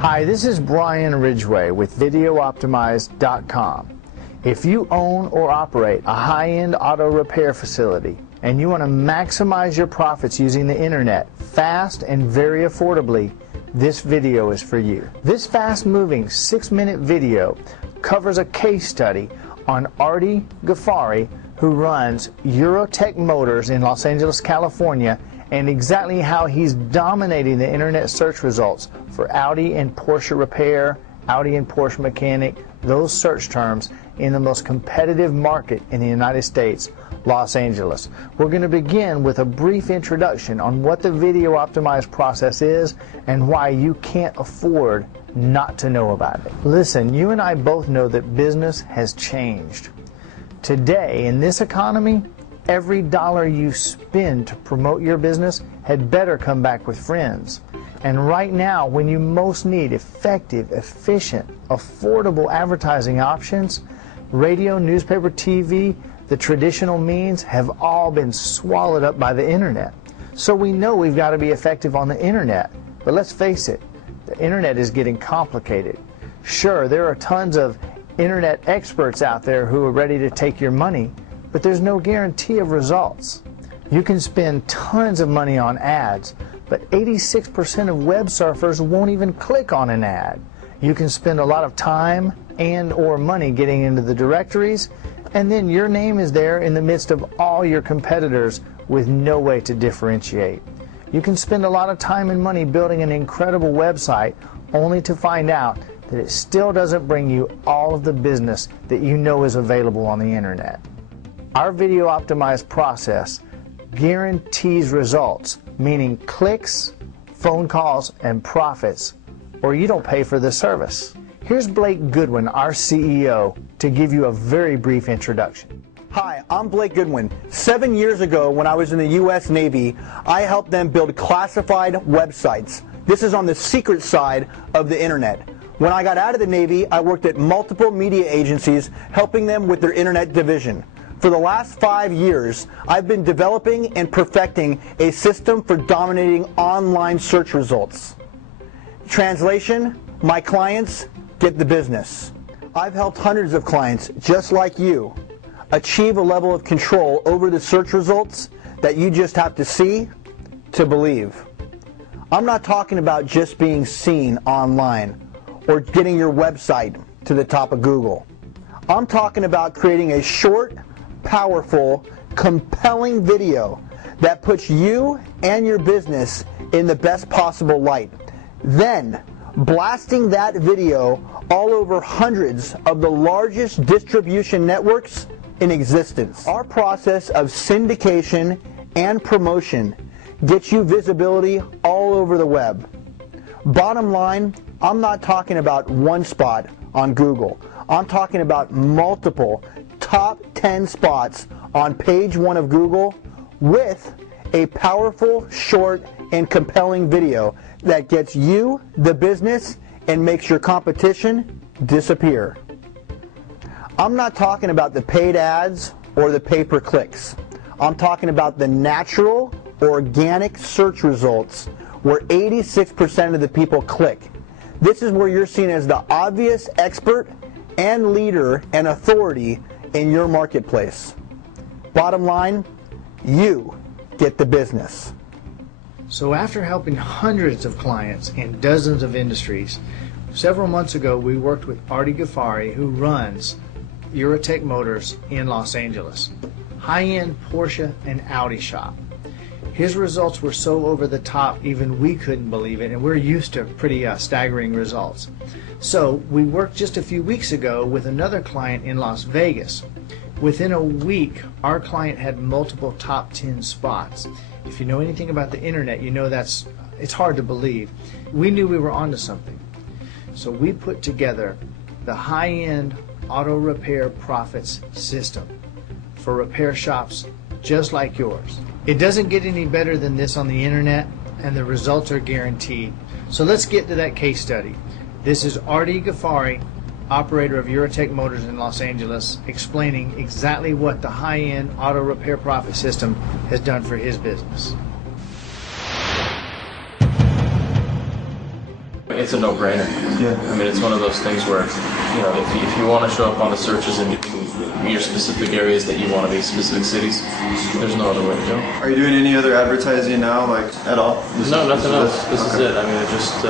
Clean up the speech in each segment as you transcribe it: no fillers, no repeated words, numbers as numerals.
Hi, this is Brian Ridgway with VideoOptimize.com. If you own or operate a high-end auto repair facility and you want to maximize your profits using the internet fast and very affordably, this video is for you. This fast-moving 6-minute video covers a case study on Artie Ghaffari, who runs Eurotech Motors in Los Angeles, California, and exactly how he's dominating the internet search results for Audi and Porsche repair, Audi and Porsche mechanic, those search terms in the most competitive market in the United States, Los Angeles. We're going to begin with a brief introduction on what the Video Optimize process is and why you can't afford not to know about it. Listen, you and I both know that business has changed. Today, in this economy, every dollar you spend to promote your business had better come back with friends. And right now, when you most need effective, efficient, affordable advertising options, radio, newspaper, TV, the traditional means have all been swallowed up by the internet. So we know we've got to be effective on the internet. But let's face it, the internet is getting complicated. Sure, there are tons of internet experts out there who are ready to take your money, but there's no guarantee of results. You can spend tons of money on ads, but 86% of web surfers won't even click on an ad. You can spend a lot of time and or money getting into the directories, and then your name is there in the midst of all your competitors with no way to differentiate. You can spend a lot of time and money building an incredible website only to find out that it still doesn't bring you all of the business that you know is available on the internet. Our Video Optimize process guarantees results, meaning clicks, phone calls, and profits, or you don't pay for the service. Here's Blake Goodwin, our CEO, to give you a very brief introduction. Hi, I'm Blake Goodwin. 7 years ago, when I was in the U.S. Navy, I helped them build classified websites. This is on the secret side of the internet. When I got out of the Navy, I worked at multiple media agencies helping them with their internet division. For the last 5 years, I've been developing and perfecting a system for dominating online search results. Translation, my clients get the business. I've helped hundreds of clients just like you achieve a level of control over the search results that you just have to see to believe. I'm not talking about just being seen online or getting your website to the top of Google. I'm talking about creating a short, powerful, compelling video that puts you and your business in the best possible light. Then, blasting that video all over hundreds of the largest distribution networks in existence. Our process of syndication and promotion gets you visibility all over the web. Bottom line, I'm not talking about one spot on Google. I'm talking about multiple top 10 spots on page 1 of Google with a powerful, short, and compelling video that gets you the business and makes your competition disappear. I'm not talking about the paid ads or the pay-per-clicks. I'm talking about the natural, organic search results where 86% of the people click. This is where you're seen as the obvious expert and leader and authority in your marketplace. Bottom line, you get the business. So after helping hundreds of clients in dozens of industries, several months ago we worked with Artie Ghaffari, who runs Eurotech Motors in Los Angeles, high-end Porsche and Audi shop. His results were so over the top even we couldn't believe it, and we're used to pretty staggering results. So we worked just a few weeks ago with another client in Las Vegas. Within a week, our client had multiple top 10 spots. If you know anything about the internet, you know it's hard to believe. We knew we were onto something. So we put together the high-end auto repair profits system for repair shops just like yours. It doesn't get any better than this on the internet, and the results are guaranteed. So let's get to that case study. This is Artie Ghaffari, operator of Eurotech Motors in Los Angeles, explaining exactly what the high-end auto repair profit system has done for his business. it's a no-brainer. Yeah. I mean, it's one of those things where, you know, if you want to show up on the searches in your specific areas that you want to be, specific cities, there's no other way to go. Are you doing any other advertising now, like at all? No, nothing else. This is it. I mean, it just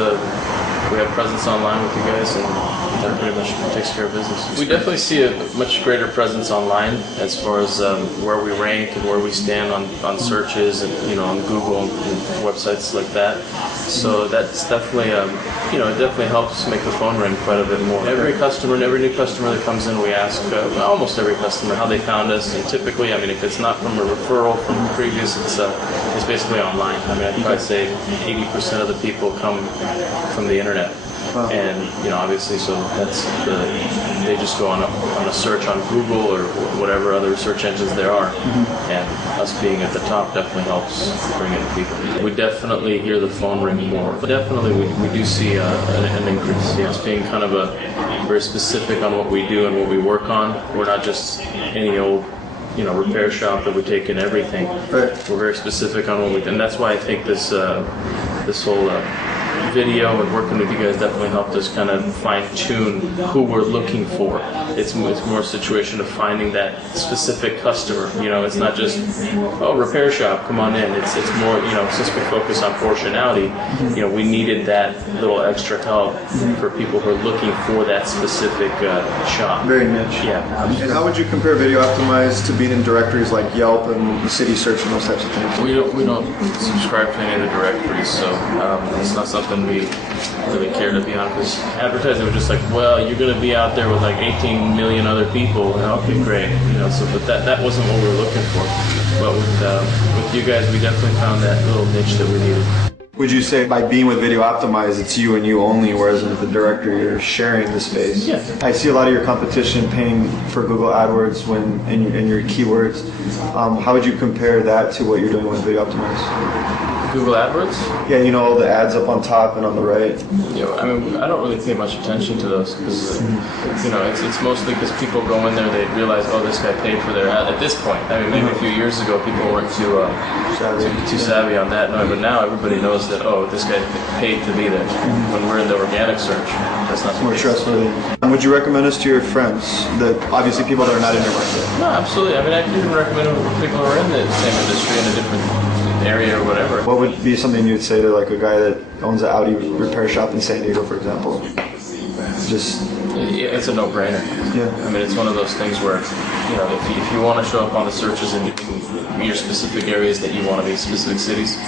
we have presence online with you guys, and that pretty much takes care of business. We definitely see a much greater presence online as far as where we rank and where we stand on searches and, you know, on Google and websites like that. So that's definitely you know, it definitely helps make the phone ring quite a bit more. Every customer and every new customer that comes in, we ask almost every customer how they found us, and typically, I mean, if it's not from a referral from previous, it's basically online. I mean, I'd probably say 80% of the people come from the internet. Wow. And, you know, obviously, so that's they just go on a search on Google or whatever other search engines there are, and us being at the top definitely helps bring in people. We definitely hear the phone ring more. But definitely, we do see an increase. You know, it's being kind of very specific on what we do and what we work on. We're not just any old, you know, repair shop that we take in everything. Right. We're very specific on what we do, and that's why I think this whole video and working with you guys definitely helped us kind of fine-tune who we're looking for. It's more a situation of finding that specific customer. You know, it's not just, oh, repair shop, come on in. It's more, you know, since we focus on portionality, you know, we needed that little extra help for people who are looking for that specific shop. Very niche. Yeah. And how would you compare VideoOptimize to being in directories like Yelp and City Search and those types of things? We don't subscribe to any of the directories, so it's not something we really care to be on, because advertising was just like, well, you're going to be out there with like 18 million other people, and okay, great, you know. So, but that wasn't what we were looking for. But with you guys, we definitely found that little niche that we needed. Would you say by being with VideoOptimize, it's you and you only, whereas with the directory, you're sharing the space? Yeah. I see a lot of your competition paying for Google AdWords in your keywords. How would you compare that to what you're doing with VideoOptimize? Google AdWords? Yeah, you know, all the ads up on top and on the right. You know, I mean, I don't really pay much attention to those because, you know, it's mostly because people go in there, they realize, oh, this guy paid for their ad. At this point, I mean, maybe a few years ago, people weren't too savvy on that. No, but now everybody knows that, oh, this guy paid to be there. When we're in the organic search, that's not more trustworthy. And would you recommend us to your friends, that obviously people that are not in your market? No, absolutely. I mean, I can even recommend it for people who are in the same industry in a different area or whatever. What would be something you'd say to like a guy that owns an Audi repair shop in San Diego, for example? It's a no-brainer. Yeah. I mean, it's one of those things where, you know, if you want to show up on the searches in your specific areas that you want to be, specific cities,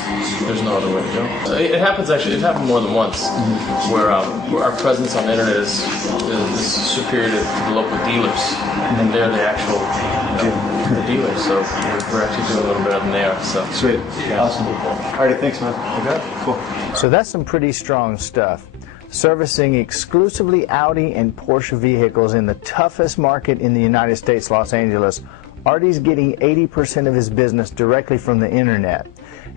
there's no other way to go. So it happens actually. It happened more than once, where our presence on the internet is superior to the local dealers, and they're the actual the dealers. So we're actually doing a little better than they are. So sweet. Yeah. Awesome. Alrighty, thanks, man. Okay. Cool. So that's some pretty strong stuff. Servicing exclusively Audi and Porsche vehicles in the toughest market in the United States, Los Angeles, Artie's getting 80% of his business directly from the internet.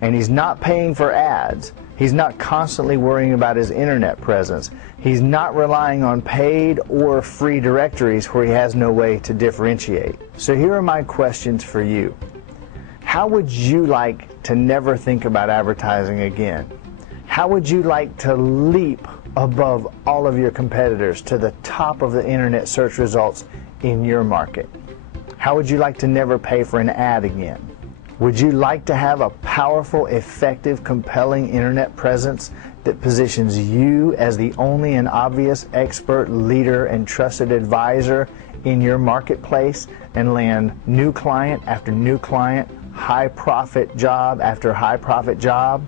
And he's not paying for ads. He's not constantly worrying about his internet presence. He's not relying on paid or free directories where he has no way to differentiate. So here are my questions for you. How would you like to never think about advertising again? How would you like to leap above all of your competitors to the top of the internet search results in your market? How would you like to never pay for an ad again? Would you like to have a powerful, effective, compelling internet presence that positions you as the only and obvious expert, leader, and trusted advisor in your marketplace and land new client after new client, high profit job after high profit job?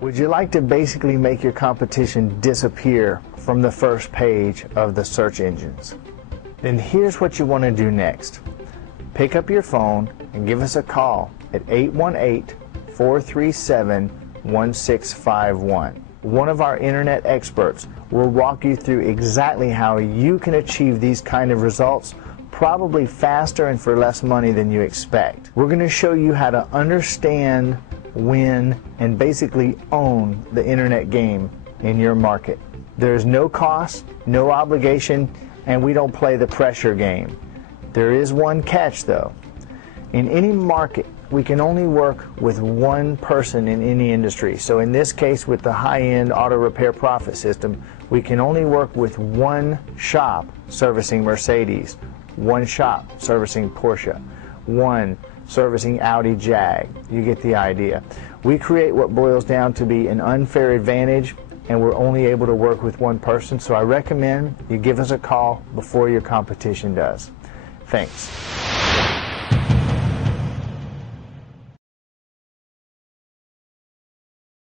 Would you like to basically make your competition disappear from the first page of the search engines? Then here's what you want to do next. Pick up your phone and give us a call at 818-437-1651. One of our internet experts will walk you through exactly how you can achieve these kind of results, probably faster and for less money than you expect. We're going to show you how to understand, win, and basically own the internet game in your market. There's no cost, no obligation, and we don't play the pressure game. There is one catch though. In any market we can only work with one person in any industry. So in this case, with the high-end auto repair profit system, we can only work with one shop servicing Mercedes, one shop servicing Porsche, one servicing Audi Jag. You get the idea. We create what boils down to be an unfair advantage, and we're only able to work with one person. So I recommend you give us a call before your competition does. Thanks.